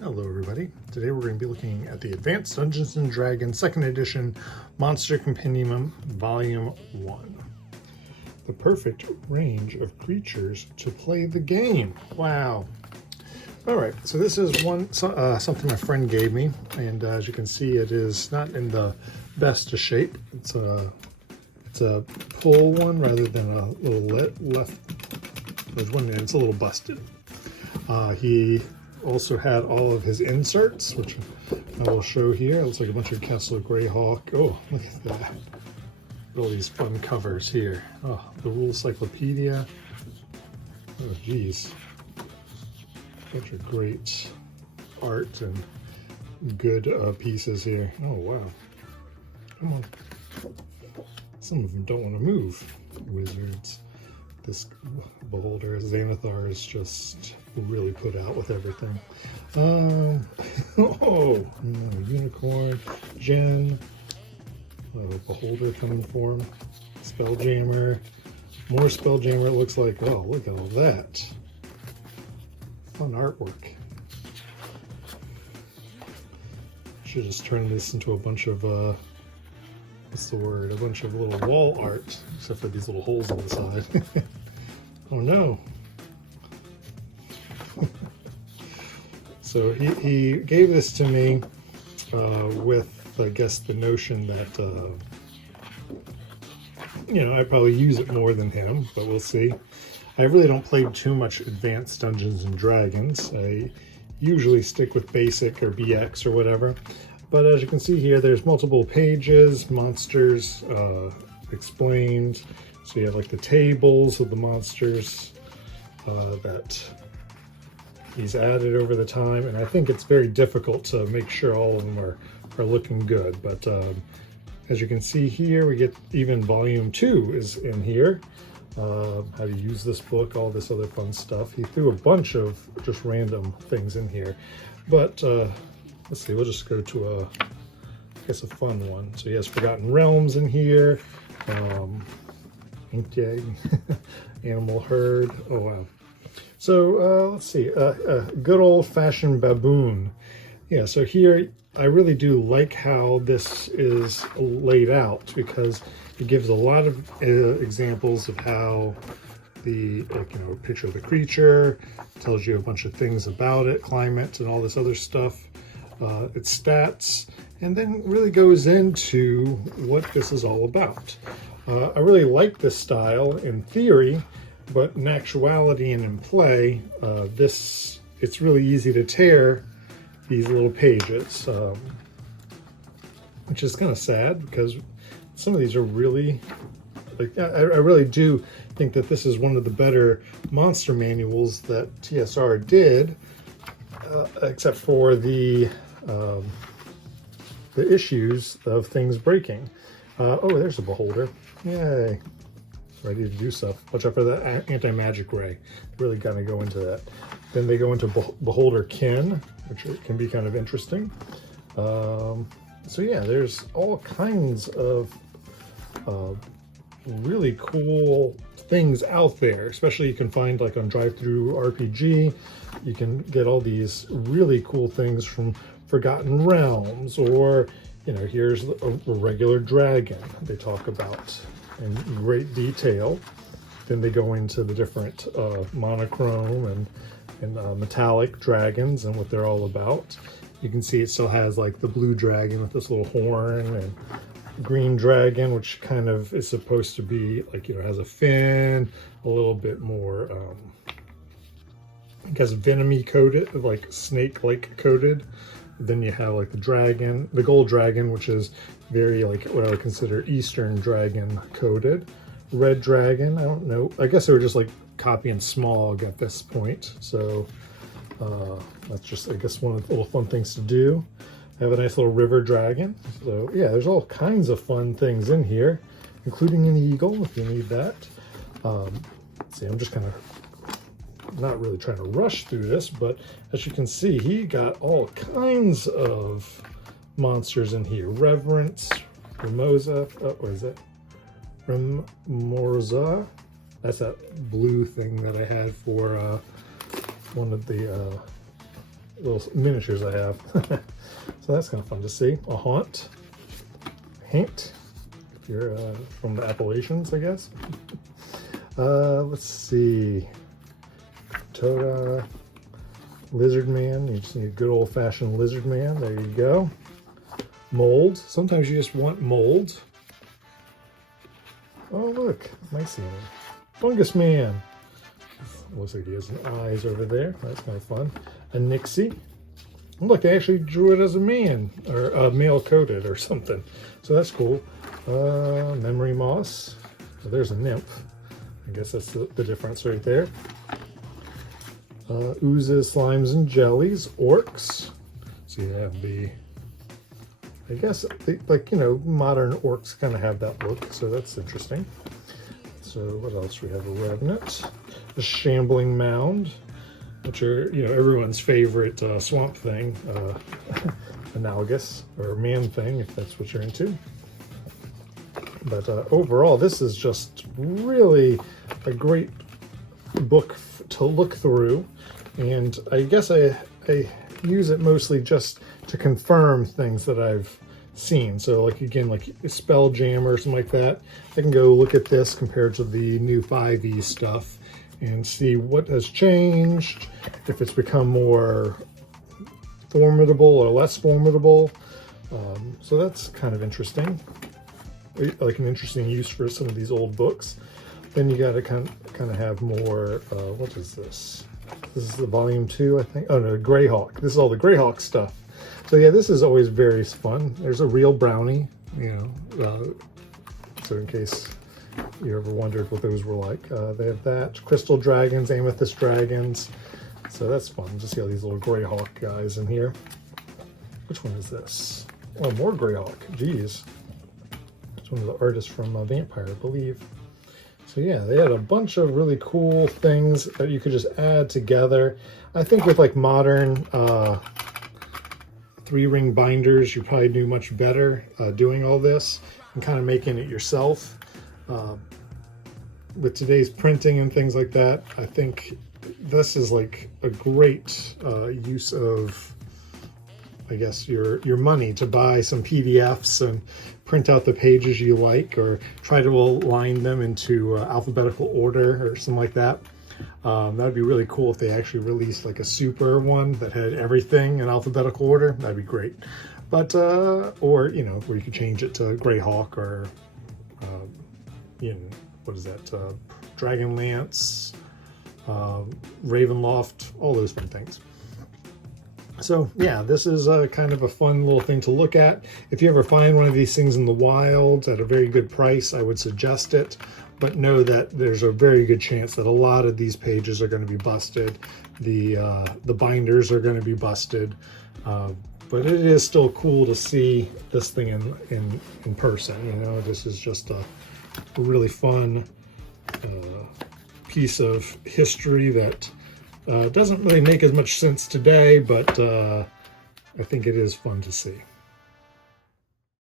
Hello everybody. Today we're going to be looking at the Advanced Dungeons & Dragons 2nd Edition Monster Compendium Volume 1. The perfect range of creatures to play the game. Wow. Alright, so this is something my friend gave me, and as you can see it is not in the best of shape. It's a pull one rather than a little left. There's one that's a little busted. He also had all of his inserts, which I will show here. It looks like a bunch of Castle Greyhawk. Oh, look at that. All these fun covers here. Oh, the Rule Cyclopedia. Oh, geez. Such a great art and good pieces here. Oh, wow. Come on. Some of them don't want to move. Wizards. This beholder, Xanathar, is just really put out with everything. Unicorn, Jen, beholder coming for him, Spelljammer, more Spelljammer. It looks like, wow, look at all that. Fun artwork. Should just turn this into a bunch of, what's the word? A bunch of little wall art, except for these little holes on the side. Oh no. So he gave this to me with, I guess, the notion that, I probably use it more than him, but we'll see. I really don't play too much Advanced Dungeons & Dragons. I usually stick with Basic or BX or whatever. But as you can see here, there's multiple pages, monsters explained. So you have like the tables of the monsters that he's added over the time. And I think it's very difficult to make sure all of them are looking good. But as you can see here, we get even volume 2 is in here. How to use this book, all this other fun stuff. He threw a bunch of just random things in here. But let's see, we'll just go to I guess a fun one. So he has Forgotten Realms in here. Ink Jag, Animal Herd. Oh wow. So let's see, good old-fashioned baboon. Yeah, so here I really do like how this is laid out because it gives a lot of examples of how the, picture of the creature, tells you a bunch of things about it, climate, and all this other stuff, its stats, and then really goes into what this is all about. I really like this style in theory, but in actuality and in play, it's really easy to tear these little pages, which is kind of sad because some of these are really, I really do think that this is one of the better monster manuals that TSR did, except for the issues of things breaking. Oh, there's a beholder. Yay. Ready to do stuff. Watch out for that anti-magic ray. Really kind of go into that. Then they go into beholder kin, which can be kind of interesting. So yeah, there's all kinds of really cool things out there, especially you can find like on Drive-Thru RPG. You can get all these really cool things from Forgotten Realms, or here's a regular dragon they talk about in great detail. Then they go into the different monochrome and metallic dragons and what they're all about. You can see it still has like the blue dragon with this little horn, and green dragon, which kind of is supposed to be like, has a fin, a little bit more, I guess, venomy coated, like snake-like coated. Then you have like the dragon, the gold dragon, which is very like what I would consider Eastern dragon coated. Red dragon, I don't know. I guess they were just like copying Smog at this point. So that's just, I guess, one of the little fun things to do. I have a nice little river dragon. So yeah, there's all kinds of fun things in here, including an eagle if you need that. See, I'm just kind of not really trying to rush through this, but as you can see, he got all kinds of monsters in here. Reverence, Remoza, what is it? Remorza. That's that blue thing that I had for one of the little miniatures I have. So that's kind of fun to see. A haunt, hint, if you're from the Appalachians, I guess. Let's see. Toda, lizard man. You just need a good old-fashioned lizard man. There you go. Mold. Sometimes you just want mold. Oh, look, nice one. Fungus man. Looks like he has some eyes over there. That's kind of fun. A Nixie. Look, they actually drew it as a man, or male coated or something. So that's cool. Memory moss. So there's a nymph. I guess that's the difference right there. Oozes, slimes, and jellies. Orcs. So you have the, I guess, like, you know, modern orcs kind of have that look. So that's interesting. So what else? We have a revenant. A shambling mound, which are, you know, everyone's favorite swamp thing, analogous, or man thing, if that's what you're into. But overall, this is just really a great book to look through, and I guess I use it mostly just to confirm things that I've seen. So like, again, like Spell Jam or something like that, I can go look at this compared to the new 5e stuff and see what has changed, if it's become more formidable or less formidable. So that's kind of interesting, like an interesting use for some of these old books. Then you got to kind of have more, what is this? This is the volume 2, I think. Oh no, Greyhawk. This is all the Greyhawk stuff. So yeah, this is always very fun. There's a real brownie, you know, so in case you ever wondered what those were like. They have that. Crystal dragons, amethyst dragons. So that's fun to see all these little Greyhawk guys in here. Which one is this? Oh, more Greyhawk. Geez. It's one of the artists from Vampire, I believe. So yeah, they had a bunch of really cool things that you could just add together. I think with like modern 3-ring binders, you probably do much better doing all this and kind of making it yourself. With today's printing and things like that, I think this is like a great use of, I guess, your money to buy some PDFs and print out the pages you like, or try to align them into alphabetical order or something like that. That'd be really cool if they actually released like a super one that had everything in alphabetical order. That'd be great. But or, you know, where you could change it to Greyhawk, or you know, what is that, Dragonlance, Ravenloft, all those fun things. So yeah, this is kind of a fun little thing to look at. If you ever find one of these things in the wild at a very good price, I would suggest it. But know that there's a very good chance that a lot of these pages are going to be busted. The binders are going to be busted. But it is still cool to see this thing in person. You know, this is just a really fun piece of history that doesn't really make as much sense today, but I think it is fun to see.